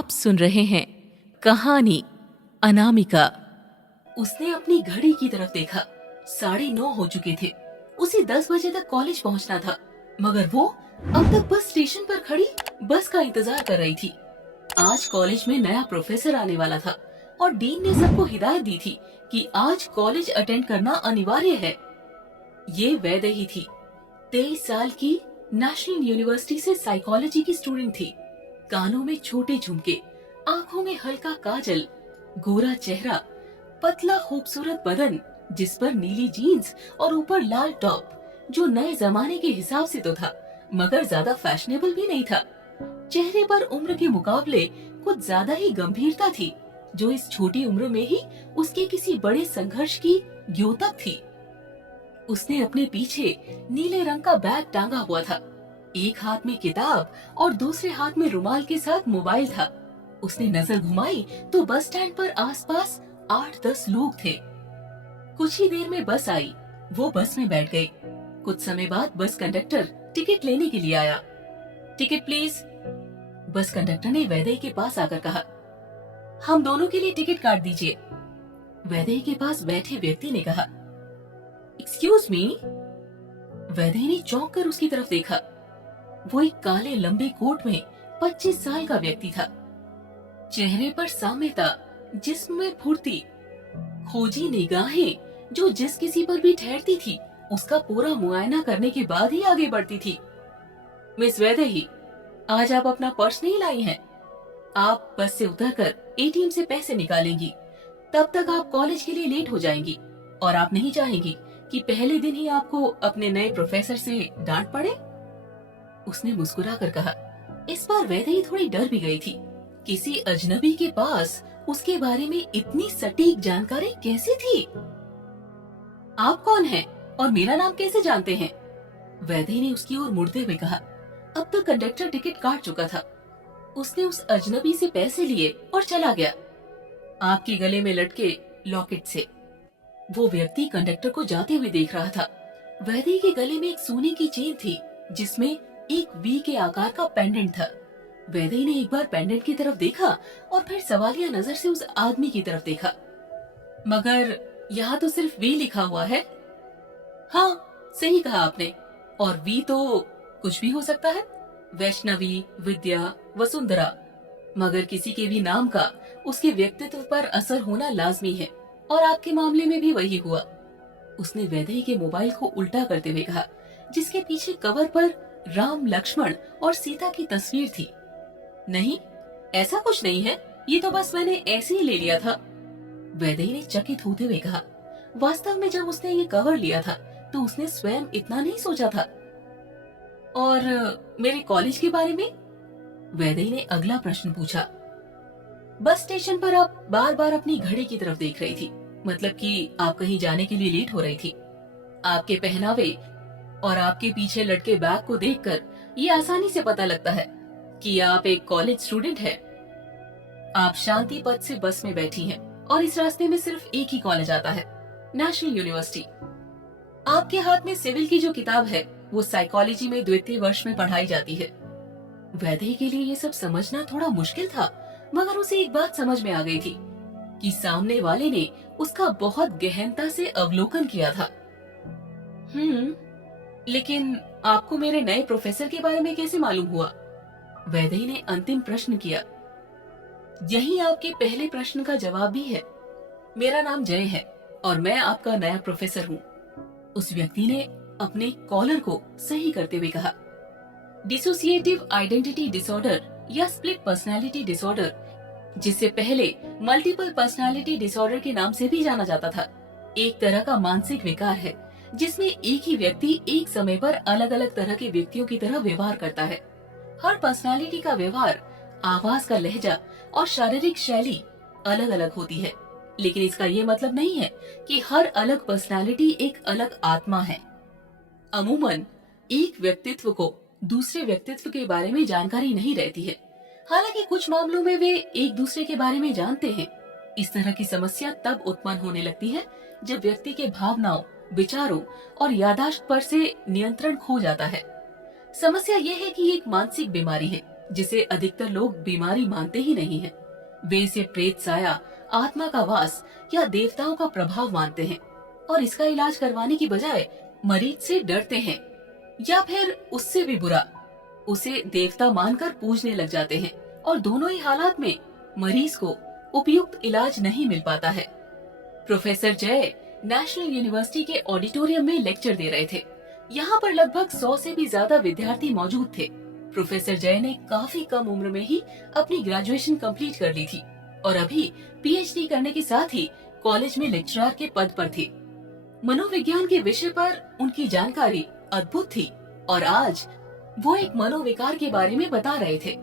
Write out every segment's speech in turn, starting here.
आप सुन रहे हैं कहानी अनामिका। उसने अपनी घड़ी की तरफ देखा। 9:30 हो चुके थे। उसे 10 बजे तक कॉलेज पहुंचना था, मगर वो अब तक बस स्टेशन पर खड़ी बस का इंतजार कर रही थी। आज कॉलेज में नया प्रोफेसर आने वाला था और डीन ने सबको हिदायत दी थी कि आज कॉलेज अटेंड करना अनिवार्य है। ये वैदेही थी। 23 साल की, नेशनल यूनिवर्सिटी से साइकोलॉजी की स्टूडेंट थी। कानों में छोटे झुमके, आंखों में हल्का काजल, गोरा चेहरा, पतला खूबसूरत बदन जिस पर नीली जीन्स और ऊपर लाल टॉप, जो नए जमाने के हिसाब से तो था मगर ज्यादा फैशनेबल भी नहीं था। चेहरे पर उम्र के मुकाबले कुछ ज्यादा ही गंभीरता थी, जो इस छोटी उम्र में ही उसके किसी बड़े संघर्ष की द्योतक थी। उसने अपने पीछे नीले रंग का बैग टांगा हुआ था। एक हाथ में किताब और दूसरे हाथ में रुमाल के साथ मोबाइल था। उसने नजर घुमाई तो बस स्टैंड पर आसपास 8-10 लोग थे। कुछ ही देर में बस आई। वो बस में बैठ गई। कुछ समय बाद बस कंडक्टर टिकट लेने के लिए आया। Ticket please. बस कंडक्टर ने वैदेही के पास आकर कहा, हम दोनों के लिए टिकट काट दीजिए। वैदेही के पास बैठे व्यक्ति ने कहा, एक्सक्यूज मी। वैदेही ने चौंक कर उसकी तरफ देखा। वो एक काले लंबे कोट में 25 साल का व्यक्ति था। चेहरे पर साम्यता, जिस्म में फुर्ती, खोजी निगाहें जो जिस किसी पर भी ठहरती थी उसका पूरा मुआयना करने के बाद ही आगे बढ़ती थी। मिस वैदेही, आज आप अपना पर्स नहीं लाई हैं। आप बस से उतरकर एटीएम से पैसे निकालेंगी। तब तक आप कॉलेज के लिए लेट हो जाएंगी और आप नहीं चाहेंगी कि पहले दिन ही आपको अपने नए प्रोफेसर से डांट पड़े। उसने मुस्कुरा कर कहा। इस बार वैदेही थोड़ी डर भी गई थी। किसी अजनबी के पास उसके बारे में इतनी सटीक जानकारी कैसे थी? आप कौन हैं और मेरा नाम कैसे जानते हैं? वैदेही ने उसकी ओर मुड़ते हुए कहा। अब तक कंडक्टर टिकट काट चुका था। उसने उस अजनबी से पैसे लिए और चला गया, आपके गले में लटके लॉकेट से। वो व्यक्ति कंडक्टर को जाते हुए देख रहा था। वैदेही के गले में एक सोने की चेन थी जिसमें एक वी के आकार का पेंडेंट था। वैदेही ने एक बार पेंडेंट की तरफ देखा और फिर सवालिया नजर से उस आदमी की तरफ देखा। मगर यहाँ तो सिर्फ वी लिखा हुआ है। हाँ, सही कहा आपने। और वी तो कुछ भी हो सकता है, वैष्णवी, विद्या, वसुंधरा। मगर किसी के भी नाम का उसके व्यक्तित्व पर असर होना लाजमी है और आपके मामले में भी वही हुआ। उसने वैदेही के मोबाइल को उल्टा करते हुए कहा, जिसके पीछे कवर पर राम, लक्ष्मण और सीता की तस्वीर थी। नहीं, ऐसा कुछ नहीं है, ये तो बस मैंने ऐसे ही ले लिया था। वैदेही ने चकित होते हुए कहा। वास्तव में जब उसने ये कवर लिया था तो उसने स्वयं इतना नहीं सोचा था। और मेरे कॉलेज के बारे में? वैदेही ने अगला प्रश्न पूछा। बस स्टेशन पर आप बार बार अपनी घड़ी की तरफ देख रही थी, मतलब कि आप कहीं जाने के लिए लेट हो रही थी। आपके पहनावे और आपके पीछे लटके बैग को देखकर ये आसानी से पता लगता है कि आप एक कॉलेज स्टूडेंट हैं। आप शांति पथ से बस में बैठी हैं और इस रास्ते में सिर्फ एक ही कॉलेज आता है, नेशनल यूनिवर्सिटी। आपके हाथ में सिविल की जो किताब है वो साइकोलॉजी में द्वितीय वर्ष में पढ़ाई जाती है। वैदेही के लिए ये सब समझना थोड़ा मुश्किल था, मगर उसे एक बात समझ में आ गई थी कि सामने वाले ने उसका बहुत गहनता से अवलोकन किया था। लेकिन आपको मेरे नए प्रोफेसर के बारे में कैसे मालूम हुआ? वैदेही ने अंतिम प्रश्न किया। यही आपके पहले प्रश्न का जवाब भी है। मेरा नाम जय है और मैं आपका नया प्रोफेसर हूँ। उस व्यक्ति ने अपने कॉलर को सही करते हुए कहा। डिसोसिएटिव आइडेंटिटी डिसऑर्डर या स्प्लिट पर्सनालिटी डिसऑर्डर, जिसे पहले मल्टीपल पर्सनालिटी डिसऑर्डर के नाम से भी जाना जाता था, एक तरह का मानसिक विकार है जिसमें एक ही व्यक्ति एक समय पर अलग अलग तरह के व्यक्तियों की तरह व्यवहार करता है। हर पर्सनालिटी का व्यवहार, आवाज का लहजा और शारीरिक शैली अलग अलग होती है, लेकिन इसका ये मतलब नहीं है कि हर अलग पर्सनालिटी एक अलग आत्मा है। अमूमन एक व्यक्तित्व को दूसरे व्यक्तित्व के बारे में जानकारी नहीं रहती है, हालांकि कुछ मामलों में वे एक दूसरे के बारे में जानते हैं। इस तरह की समस्या तब उत्पन्न होने लगती है जब व्यक्ति के भावनाओं, विचारों और याददाश्त पर से नियंत्रण खो जाता है। समस्या यह है कि एक मानसिक बीमारी है जिसे अधिकतर लोग बीमारी मानते ही नहीं हैं। वे इसे प्रेत साया, आत्मा का वास या देवताओं का प्रभाव मानते हैं और इसका इलाज करवाने की बजाय मरीज से डरते हैं या फिर उससे भी बुरा उसे देवता मानकर पूजने लग जाते हैं। और दोनों ही हालात में मरीज को उपयुक्त इलाज नहीं मिल पाता है। प्रोफेसर जय नेशनल यूनिवर्सिटी के ऑडिटोरियम में लेक्चर दे रहे थे। यहाँ पर लगभग 100 से भी ज्यादा विद्यार्थी मौजूद थे। प्रोफेसर जय ने काफी कम उम्र में ही अपनी ग्रेजुएशन कंप्लीट कर ली थी और अभी पीएचडी करने के साथ ही कॉलेज में लेक्चरर के पद पर थे। मनोविज्ञान के विषय पर उनकी जानकारी अद्भुत थी और आज वो एक मनोविकार के बारे में बता रहे थे।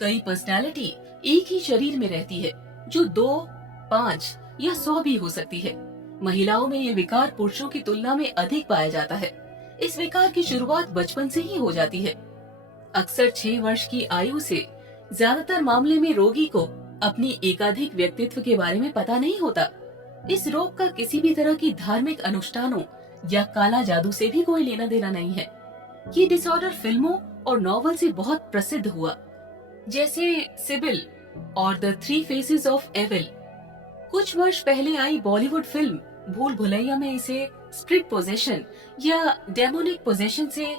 कई पर्सनालिटी एक ही शरीर में रहती है जो 2, 5 या 100 भी हो सकती है। महिलाओं में ये विकार पुरुषों की तुलना में अधिक पाया जाता है। इस विकार की शुरुआत बचपन से ही हो जाती है। अक्सर 6 वर्ष की आयु से ज्यादातर मामले में रोगी को अपनी एकाधिक व्यक्तित्व के बारे में पता नहीं होता। इस रोग का किसी भी तरह की धार्मिक अनुष्ठानों या काला जादू से भी कोई लेना देना नहीं है। ये डिसऑर्डर फिल्मों और नॉवल से बहुत प्रसिद्ध हुआ, जैसे सिबिल और द 3 फेसेस ऑफ एविल। कुछ वर्ष पहले आई बॉलीवुड फिल्म भूल भुलैया में इसे स्पिरिट पोजेशन या डेमोनिक पोजेशन से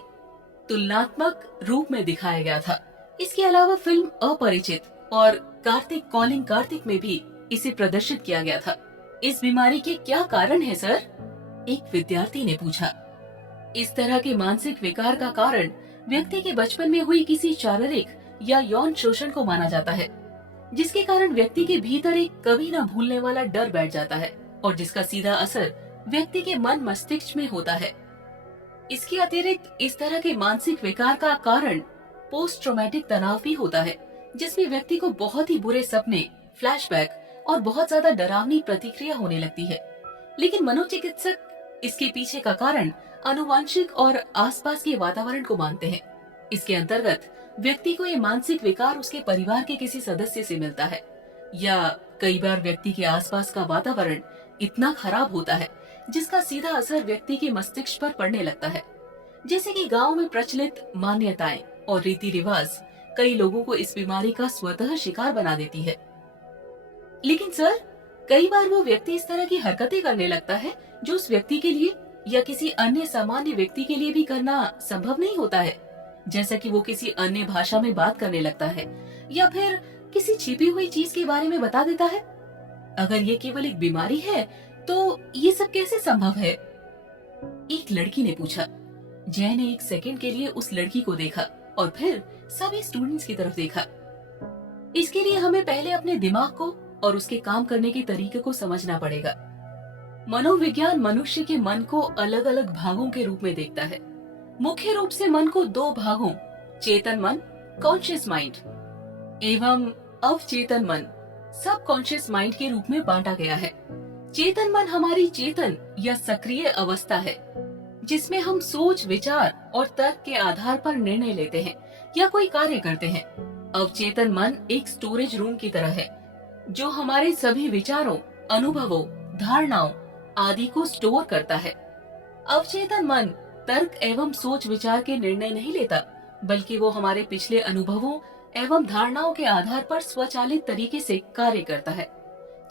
तुलनात्मक रूप में दिखाया गया था। इसके अलावा फिल्म अपरिचित और कार्तिक कॉलिंग कार्तिक में भी इसे प्रदर्शित किया गया था। इस बीमारी के क्या कारण है सर? एक विद्यार्थी ने पूछा। इस तरह के मानसिक विकार का कारण व्यक्ति के बचपन में हुई किसी शारीरिक या यौन शोषण को माना जाता है, जिसके कारण व्यक्ति के भीतर एक कभी न भूलने वाला डर बैठ जाता है और जिसका सीधा असर व्यक्ति के मन मस्तिष्क में होता है। इसके अतिरिक्त इस तरह के मानसिक विकार का कारण पोस्ट ट्रॉमेटिक तनाव भी होता है, जिसमें व्यक्ति को बहुत ही बुरे सपने, फ्लैशबैक और बहुत ज्यादा डरावनी प्रतिक्रिया होने लगती है। लेकिन मनोचिकित्सक इसके पीछे का कारण आनुवंशिक और आसपास के वातावरण को मानते हैं। इसके अंतर्गत व्यक्ति को ये मानसिक विकार उसके परिवार के किसी सदस्य से मिलता है या कई बार व्यक्ति के आसपास का वातावरण इतना खराब होता है जिसका सीधा असर व्यक्ति के मस्तिष्क पर पड़ने लगता है। जैसे कि गांव में प्रचलित मान्यताएं और रीति रिवाज कई लोगों को इस बीमारी का स्वतः शिकार बना देती है। लेकिन सर, कई बार वो व्यक्ति इस तरह की हरकतें करने लगता है जो उस व्यक्ति के लिए या किसी अन्य सामान्य व्यक्ति के लिए भी करना संभव नहीं होता है, जैसा कि वो किसी अन्य भाषा में बात करने लगता है या फिर किसी छिपी हुई चीज के बारे में बता देता है। अगर ये केवल एक बीमारी है तो ये सब कैसे संभव है? एक लड़की ने पूछा। जय ने एक सेकंड के लिए उस लड़की को देखा और फिर सभी स्टूडेंट्स की तरफ देखा। इसके लिए हमें पहले अपने दिमाग को और उसके काम करने के तरीके को समझना पड़ेगा। मनोविज्ञान मनुष्य के मन को अलग अलग भागों के रूप में देखता है। मुख्य रूप से मन को 2 भागों, चेतन मन, कॉन्शियस माइंड, एवं अवचेतन मन, सब कॉन्शियस माइंड के रूप में बांटा गया है। चेतन मन हमारी चेतन या सक्रिय अवस्था है, जिसमें हम सोच, विचार और तर्क के आधार पर निर्णय लेते हैं या कोई कार्य करते हैं। अवचेतन मन एक स्टोरेज रूम की तरह है, जो हमारे सभी विचारों, अनुभवों, धारणाओं आदि को स्टोर करता है। अवचेतन मन तर्क एवं सोच विचार के निर्णय नहीं लेता, बल्कि वो हमारे पिछले अनुभवों एवं धारणाओं के आधार पर स्वचालित तरीके से कार्य करता है।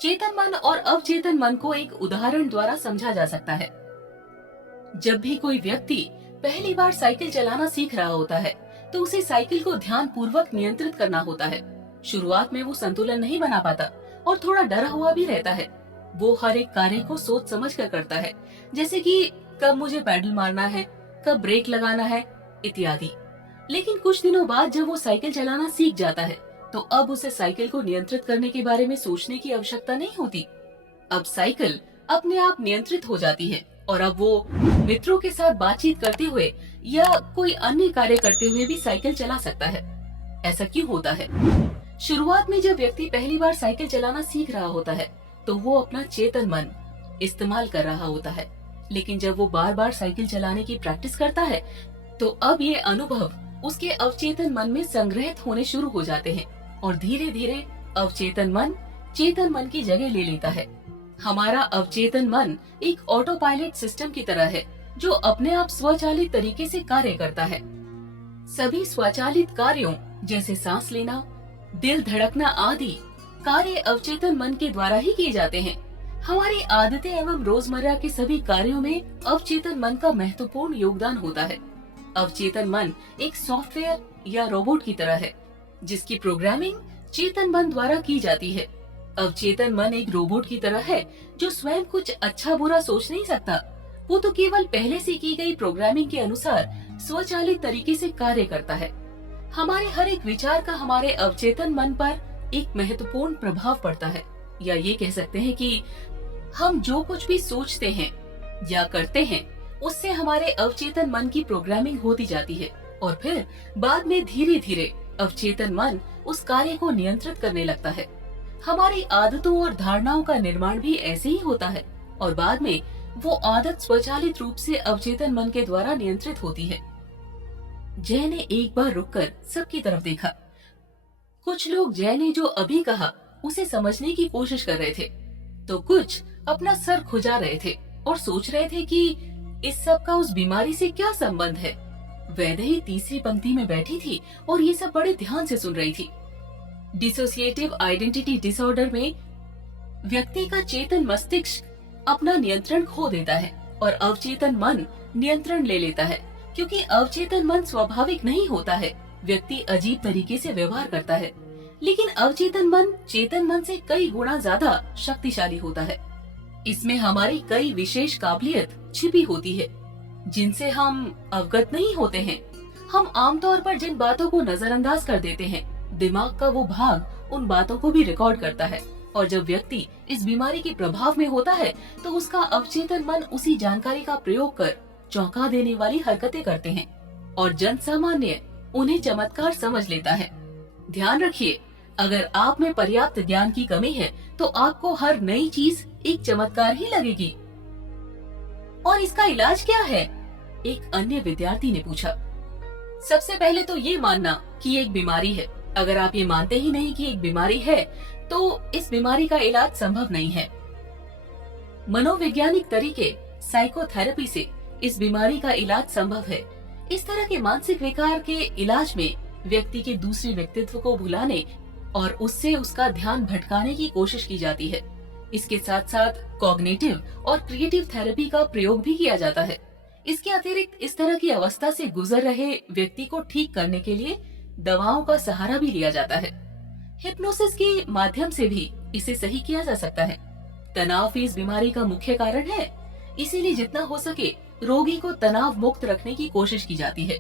चेतन मन और अवचेतन मन को एक उदाहरण द्वारा समझा जा सकता है। जब भी कोई व्यक्ति पहली बार साइकिल चलाना सीख रहा होता है, तो उसे साइकिल को ध्यान पूर्वक नियंत्रित करना होता है। शुरुआत में वो संतुलन नहीं बना पाता और थोड़ा डरा हुआ भी रहता है। वो हर एक कार्य को सोच समझ कर करता है, जैसे कि कब मुझे पैडल मारना है, कब ब्रेक लगाना है इत्यादि। लेकिन कुछ दिनों बाद जब वो साइकिल चलाना सीख जाता है, तो अब उसे साइकिल को नियंत्रित करने के बारे में सोचने की आवश्यकता नहीं होती। अब साइकिल अपने आप नियंत्रित हो जाती है और अब वो मित्रों के साथ बातचीत करते हुए या कोई अन्य कार्य करते हुए भी साइकिल चला सकता है। ऐसा क्यों होता है? शुरुआत में जब व्यक्ति पहली बार साइकिल चलाना सीख रहा होता है, तो वो अपना चेतन मन इस्तेमाल कर रहा होता है। लेकिन जब वो बार बार साइकिल चलाने की प्रैक्टिस करता है, तो अब ये अनुभव उसके अवचेतन मन में संग्रहित होने शुरू हो जाते हैं और धीरे धीरे अवचेतन मन चेतन मन की जगह ले लेता है। हमारा अवचेतन मन एक ऑटो पायलट सिस्टम की तरह है, जो अपने आप स्वचालित तरीके से कार्य करता है। सभी स्वचालित कार्यों जैसे सांस लेना, दिल धड़कना आदि कार्य अवचेतन मन के द्वारा ही किए जाते हैं। हमारी आदतें एवं रोजमर्रा के सभी कार्यों में अवचेतन मन का महत्वपूर्ण योगदान होता है। अवचेतन मन एक सॉफ्टवेयर या रोबोट की तरह है, जिसकी प्रोग्रामिंग चेतन मन द्वारा की जाती है। अवचेतन मन एक रोबोट की तरह है जो स्वयं कुछ अच्छा बुरा सोच नहीं सकता। वो तो केवल पहले से की गई प्रोग्रामिंग के अनुसार स्वचालित तरीके से कार्य करता है। हमारे हर एक विचार का हमारे अवचेतन मन पर एक महत्वपूर्ण प्रभाव पड़ता है, या ये कह सकते हैं कि हम जो कुछ भी सोचते हैं या करते हैं उससे हमारे अवचेतन मन की प्रोग्रामिंग होती जाती है और फिर बाद में धीरे धीरे अवचेतन मन उस कार्य को नियंत्रित करने लगता है। हमारी आदतों और धारणाओं का निर्माण भी ऐसे ही होता है और बाद में वो आदत स्वचालित रूप से अवचेतन मन के द्वारा नियंत्रित होती है। जय ने एक बार रुककर सबकी तरफ देखा। कुछ लोग जय ने जो अभी कहा उसे समझने की कोशिश कर रहे थे, तो कुछ अपना सर खुजा रहे थे और सोच रहे थे कि इस सब का उस बीमारी से क्या संबंध है। वैदेही तीसरी पंक्ति में बैठी थी और ये सब बड़े ध्यान से सुन रही थी। डिसोसिएटिव आइडेंटिटी डिसऑर्डर में व्यक्ति का चेतन मस्तिष्क अपना नियंत्रण खो देता है और अवचेतन मन नियंत्रण ले लेता है। क्योंकि अवचेतन मन स्वाभाविक नहीं होता है, व्यक्ति अजीब तरीके से व्यवहार करता है, लेकिन अवचेतन मन चेतन मन से कई गुना ज्यादा शक्तिशाली होता है। इसमें हमारी कई विशेष काबिलियत छिपी होती है जिनसे हम अवगत नहीं होते हैं। हम आमतौर पर जिन बातों को नजरअंदाज कर देते हैं, दिमाग का वो भाग उन बातों को भी रिकॉर्ड करता है और जब व्यक्ति इस बीमारी के प्रभाव में होता है तो उसका अवचेतन मन उसी जानकारी का प्रयोग कर चौंका देने वाली हरकतें करते हैं और जन सामान्य उन्हें चमत्कार समझ लेता है। ध्यान रखिए, अगर आप में पर्याप्त ज्ञान की कमी है तो आपको हर नई चीज एक चमत्कार ही लगेगी। और इसका इलाज क्या है? एक अन्य विद्यार्थी ने पूछा। सबसे पहले तो ये मानना कि ये एक बीमारी है। अगर आप ये मानते ही नहीं कि एक बीमारी है तो इस बीमारी का इलाज संभव नहीं है। मनोवैज्ञानिक तरीके साइकोथेरेपी से इस बीमारी का इलाज संभव है। इस तरह के मानसिक विकार के इलाज में व्यक्ति के दूसरे व्यक्तित्व को भुलाने और उससे उसका ध्यान भटकाने की कोशिश की जाती है। इसके साथ साथ कॉग्निटिव और क्रिएटिव थेरेपी का प्रयोग भी किया जाता है। इसके अतिरिक्त इस तरह की अवस्था से गुजर रहे व्यक्ति को ठीक करने के लिए दवाओं का सहारा भी लिया जाता है। हिप्नोसिस के माध्यम से भी इसे सही किया जा सकता है। तनाव भी इस बीमारी का मुख्य कारण है, इसीलिए जितना हो सके रोगी को तनाव मुक्त रखने की कोशिश की जाती है।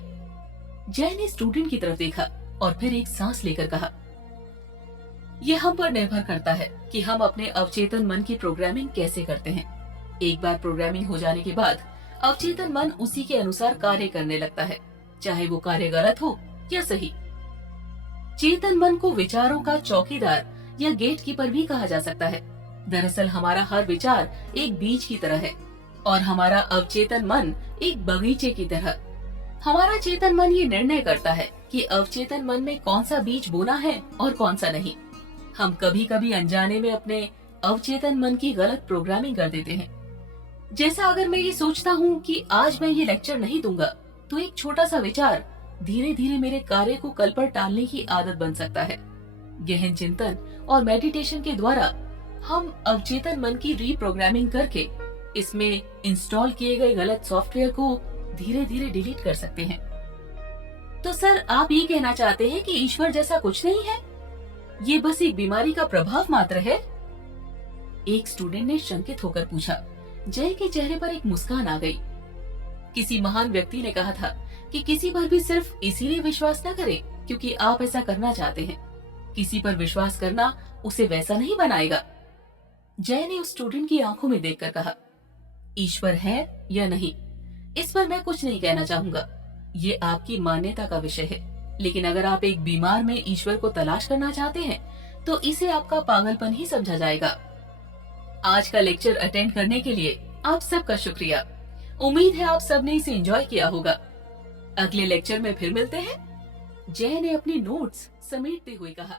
जय ने स्टूडेंट की तरफ देखा और फिर एक सांस लेकर कहा, यह हम पर निर्भर करता है कि हम अपने अवचेतन मन की प्रोग्रामिंग कैसे करते हैं। एक बार प्रोग्रामिंग हो जाने के बाद अवचेतन मन उसी के अनुसार कार्य करने लगता है, चाहे वो कार्य गलत हो या सही। चेतन मन को विचारों का चौकीदार या गेट कीपर भी कहा जा सकता है। दरअसल हमारा हर विचार एक बीज की तरह है और हमारा अवचेतन मन एक बगीचे की तरह। हमारा चेतन मन ये निर्णय करता है कि अवचेतन मन में कौन सा बीज बोना है और कौन सा नहीं। हम कभी कभी अनजाने में अपने अवचेतन मन की गलत प्रोग्रामिंग कर देते हैं। जैसा अगर मैं ये सोचता हूँ कि आज मैं ये लेक्चर नहीं दूंगा, तो एक छोटा सा विचार धीरे धीरे मेरे कार्य को कल पर टालने की आदत बन सकता है। गहन चिंतन और मेडिटेशन के द्वारा हम अवचेतन मन की रीप्रोग्रामिंग करके इसमें इंस्टॉल किए गए गलत सॉफ्टवेयर को धीरे धीरे डिलीट कर सकते हैं। तो सर, आप ये कहना चाहते हैं कि ईश्वर जैसा कुछ नहीं है, ये बस एक बीमारी का प्रभाव मात्र है? एक स्टूडेंट ने शंकित होकर पूछा। जय के चेहरे पर एक मुस्कान आ गई। किसी महान व्यक्ति ने कहा था कि किसी पर भी सिर्फ इसीलिए विश्वास न करें क्योंकि आप ऐसा करना चाहते हैं। किसी पर विश्वास करना उसे वैसा नहीं बनाएगा। जय ने उस स्टूडेंट की आंखों में देखकर कहा, ईश्वर है या नहीं, इस पर मैं कुछ नहीं कहना चाहूंगा। ये आपकी मान्यता का विषय है। लेकिन अगर आप एक बीमार में ईश्वर को तलाश करना चाहते हैं तो इसे आपका पागलपन ही समझा जाएगा। आज का लेक्चर अटेंड करने के लिए आप सबका शुक्रिया। उम्मीद है आप सबने इसे एंजॉय किया होगा। अगले लेक्चर में फिर मिलते हैं। जय ने अपनी नोट्स समेटते हुए कहा।